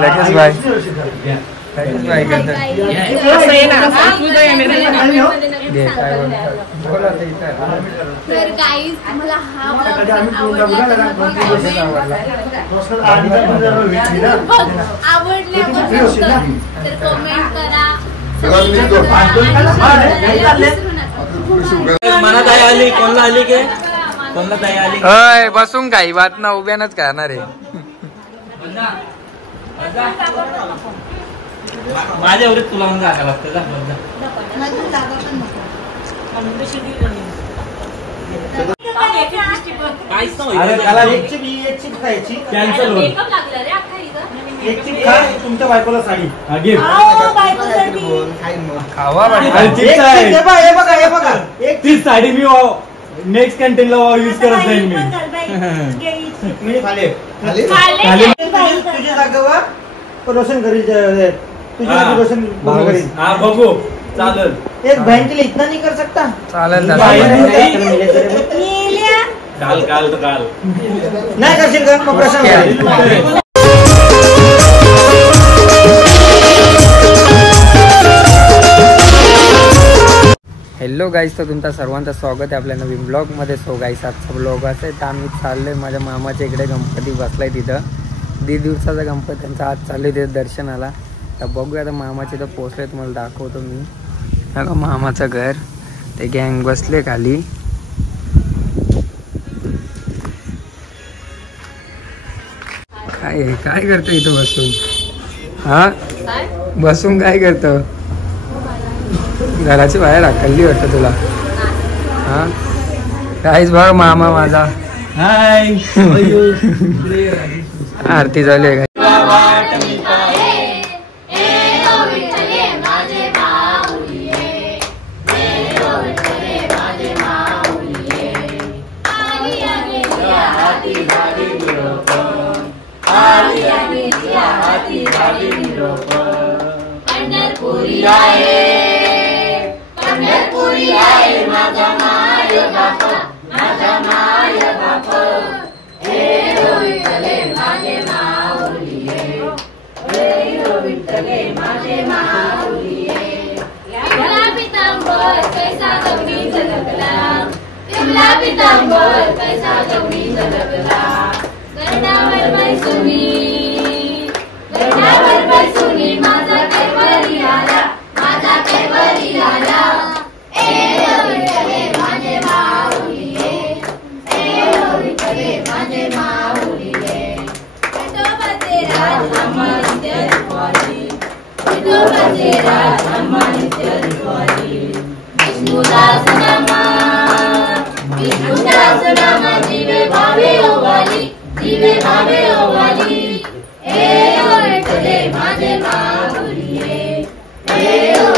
लगेच बाय तर गाईज मला हा आवडल्यावर तर कमेंट करा. मनात आली कोणला आली की कोणला ताई आली बसून काही बात ना उभ्यानच करणार आहे. माझ्या एवढे तुला म्हणून जागा लागतं. तुमच्या बायकोला साडी खावा ती साडी मी नेक्स्ट कॅन्टीनला यूज करत जाईल मी. तुझ्या जागेवर रोशन करील रोशन करील. हा बघू चालेल. एक बहन के लिए इतना नहीं कर सकता. चालेल काल काल तर काल नाही करशील का मग प्रश्न. हॅलो गाईस, तर तुमचं सर्वांचं स्वागत आहे आपल्या नवीन ब्लॉगमध्ये. सो गाईस, आजचा ब्लॉग असं आहे तर आम्ही चाललो आहे माझ्या मामाच्या इकडे. गणपती बसला आहे तिथं. 1.5 दिवसाचा गणपती त्यांचा आज चालू आहे तिथं दर्शनाला. तर बघूया आता मामाच्या इथं पोचले, तुम्हाला दाखवतो मी. बघा मामाचं घर, ते गँग बसले खाली. काय काय करतो इथं बसून? हा बसून काय करतो? घराची बाहेर हाकलली वाटतं तुला. हा काहीच बघ मामा माझा. हाय आरती झाली आहे. पंढरपुरी आहे माझा माय बाप, माझा माय बाप. हे विठ्ठले माझे माऊलीये, हे विठ्ठले माझे माऊलीये. पिवळा पितांबर कैसा गवळी झलकला, पिवळा पितांबर कैसा गवळी झलकला. गरडावर बैसुनी, गरडावर बैसुनी माझा कैवरी आला, माझा कैवरी आला. माझे माऊलीये, माझे माऊलीये. विठोबाचे राज आम्हा नित्य रुपवाली, विठोबाचे राज आम्हा नित्य रुपवाली. विष्णुदास नामा, विष्णुदास नामा जीवे भावे ओवाली, जीवे भावे ओवाली. हे विठ्ठले माझे माऊलीये, हे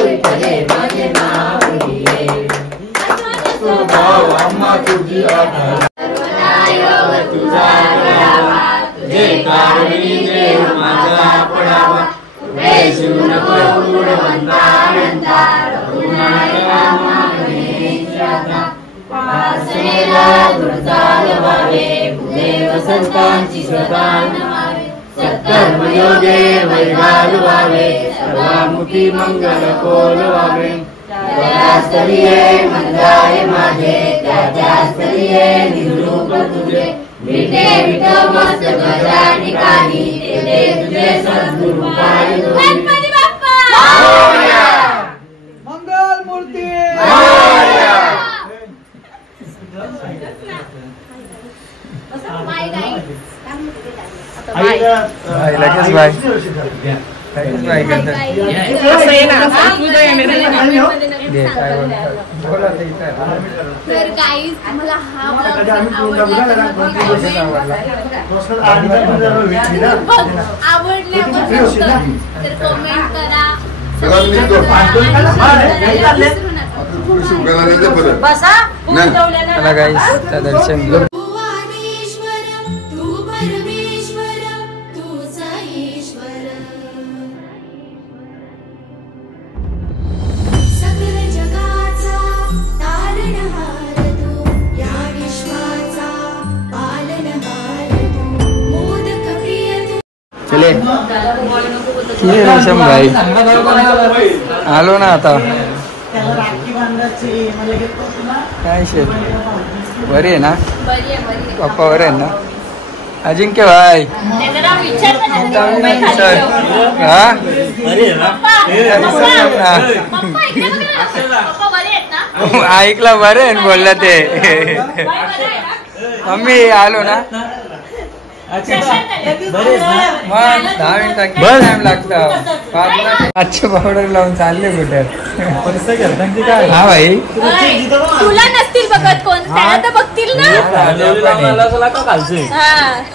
विठ्ठले माझे माऊलीये. अम्मा तुझी आठवण सर्वदायोग तुझा गळावा, तुझे कारणी देव माझा पडावा. वेशू नको गुणवंता अनंता, रघुनायका गणेशाचा. वासनेला दुर्चाल व्हावे, देव संतांची सदा नमावे. सत्कर्म योगे वैगाल व्हावे, सर्वामुखी मंगल कोल व्हावे. त्यास्तरीये मंदाय माझे, त्याच्या स्तरीये निरूप तुझे. विटे विठोबस्त गजा ठिकाणी, ते तुझे सद्गुरु पाय दोरी. गणपती बाप्पा मोरया, मंगल मूर्ती मोरया. लगेच बाय तर गाईज मला हा आवडल्यावर तर कमेंट करा. चला गाईस, दर्शन घेऊ. ये रेशम भाई आलो ना आता काय शेत बरी आहे ना पप्पा बरे आहे ना अजिंक्य भाई हा ऐकला बरे आहे बोलला ते मम्मी आलो ना मग 10 मिनिटात टाइम लागतो अच्छा पावडर लावून चालले कुठे हा भाई तुला नसतील बघत कोण त्याला तर बघतील ना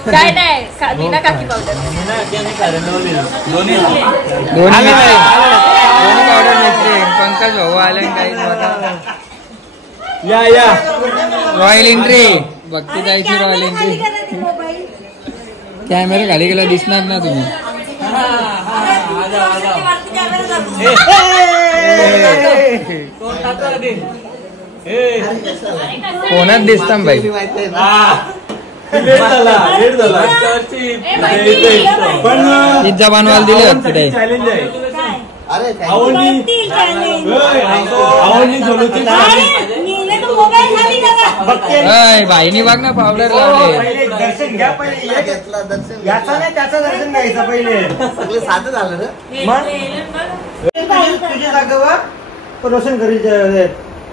काय नाही बिना काकी पावडर दोन्ही पावडर मिळते पंकज भाऊ आले काही या रॉयल एंट्री भक्ती जायची रॉयल एंट्री कॅमेरा खाली गेला दिसणार ना तुम्ही कोणाच दिसता भाई पिझ्झा बनवायला दिले होते चॅलेंज आहे भाईनी बघ ना पावडर लावले दर्शन घ्या पहिले याचा नाही त्याचं दर्शन घ्यायचं पहिले सगळे साधं झालं रे तुझ्या जागेवर रोशन करील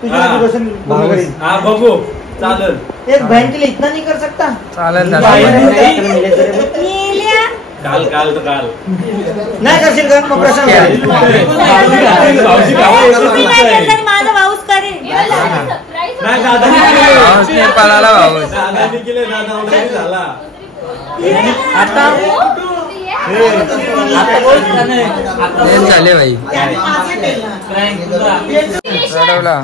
तुझ्या रोशन करील हा बघू चालेल एक बहन के लिए इतना नहीं कर सकता चालेल काल नाही करशील का मग प्रश्न माझा भाऊच करेल पळाला भाऊ आता झाले भाई रडवला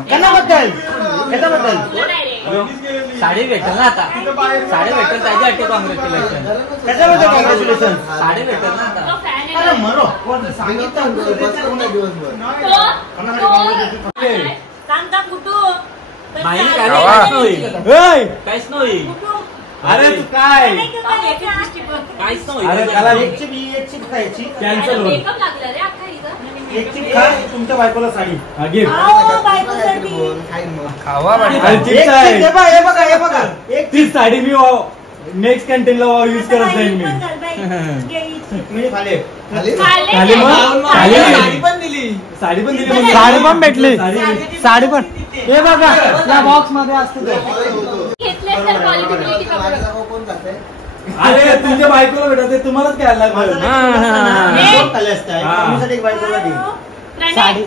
साडी भेटेल ना आता साडी भेटेल त्याच्यासाठी कॉंग्रॅच्युलेशन कॉंग्रॅच्युलेशन साडी भेटेल ना आता काहीच नाही अरे तू काय काहीच अरे त्याला एक चिप खायची कॅन्सल होईल एक चिप खा तुमच्या बायकोला साडी खावा हे बघा एक ती साडी मी नेक्स्ट कॅन्टीनला यूज करत जाईल मी खाली साडी पण भेटली साडी पण हे बघा या बॉक्स मध्ये असते अरे तुमच्या बायकोला भेटत तुम्हालाच काय लागलं साडी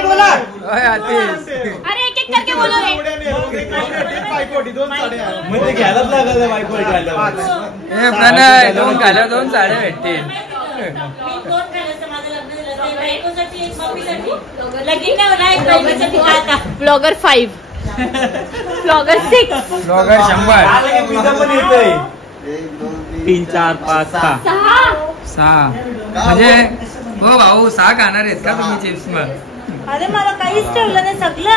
बोला म्हणजे घ्यायलाच लागल बायको दोन घाल्या 2 साड्या भेटतील ब्लॉगर 5 ब्लॉगर 6 ब्लॉगर 100 पण येतोय 3 4 5 6 म्हणजे हो भाऊ 6 खाणार आहेत का तुम्ही चिप्स मग अरे मला काहीच ठेवलं नाही सगळं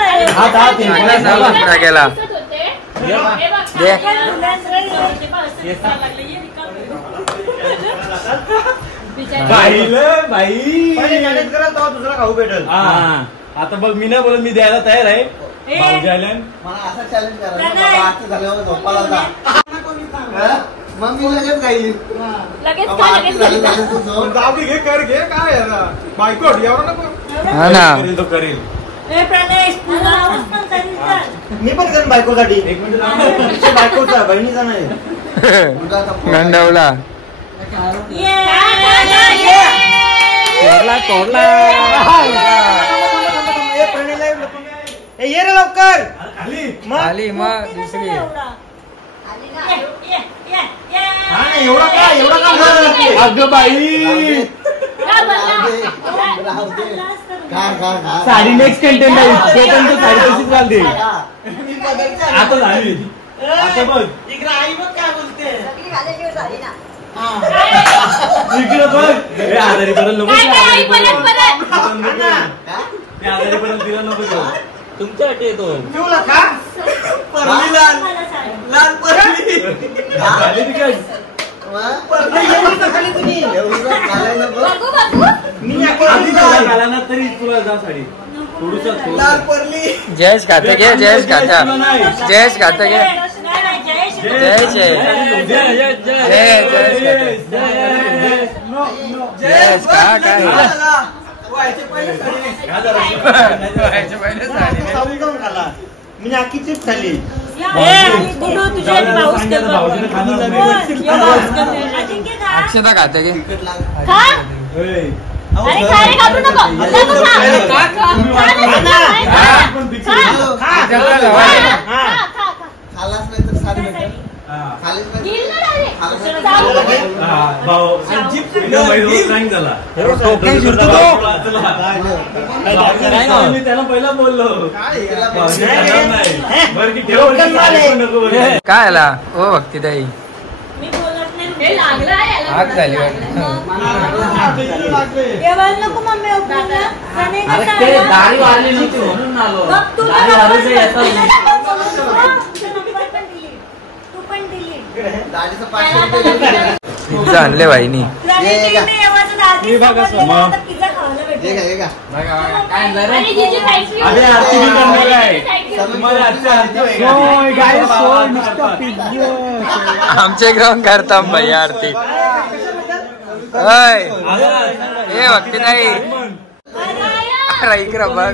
चांगला गेला बाई मॅनेज करा तेव्हा दुसरा खाऊ भेटेल आता बघ मी नाही बोलत मी द्यायला तयार आहे भाऊजी आल्यान मला असा चॅलेंज करायचा झाल्यावर झोपाला जा मग मी लगेच जाईल घे कर घे काय बायको एवढं नको हा ना तो करेल मी पण करेन बायकोसाठी एक मिनिट बायकोचा बहिणीचा नाही गंडवला ये रे लवकर आली मग दुसरी एवढा अगं बाई साडी नेक्स्ट कंटेंट आहे तोपर्यंत साडी तशीच घालते आता झाली आता बघ इकडे आई बघ काय बोलते इकडे बघ आजारी परत नको आजारी परत तिला नको तुमच्यासाठी येतो पिवळा का परली लाल लाल परली तरी तुला जा साडी लाल परली जयेश खाते घे जयेश खाता जयेश खाते घे जयेश जयेश का काय मी नाकीचीच खाली अक्षता खाते घे खालाच नाही तर साडी भेटेल खालीच त्याला पहिला बोललो काय आला ओ भक्तीताई आग झाली नको मम्मी दारी वारली नव्हती म्हणून आलो दारी वारायचं येतात दाढीचं 500 रुपये पिझ्झा आणले भाईनी आमचे ग्रहण करता भाई आरती हे भक्ती नाही इकडं बघ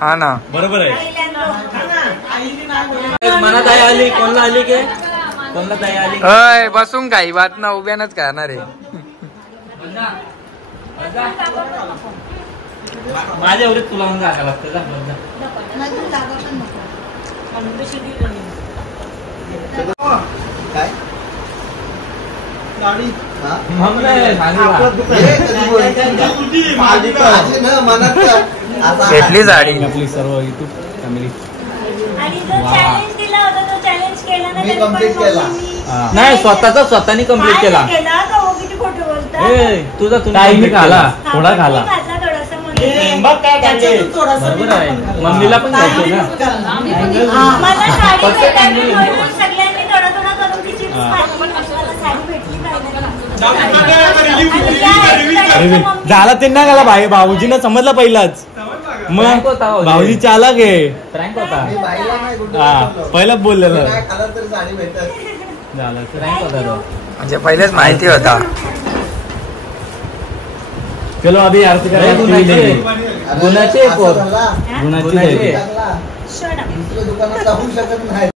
हा ना बरोबर आहे मनात आई आली कोणला आली की कोणला ताई आली अय बसून काही बात ना उभ्यानच करणार आहे माझ्या एवढी तुला जागा लागते काय गाडी घेतली साडी आपली सर्व युट्यूब फॅमिली मी कम्प्लीट केला नाही स्वतःनी कम्प्लीट केला तुझा तुम्ही खाला थोडा खाला बरोबर आहे मम्मीला पण घ्यायचे ना झाला त्यांना गेला भाई भाऊजीनं समजलं पहिलाच मग भाऊजी चालक आहे प्रँक होता पहिलाच बोललेलं खाला तरी साडी भेटत झालं प्रँक होता तो म्हणजे पहिलेच माहिती होता चलो अभी आरती गुणाचे पोर असं झाला. गुणाचे दुसऱ्या दुकानात जाऊ शकत नाही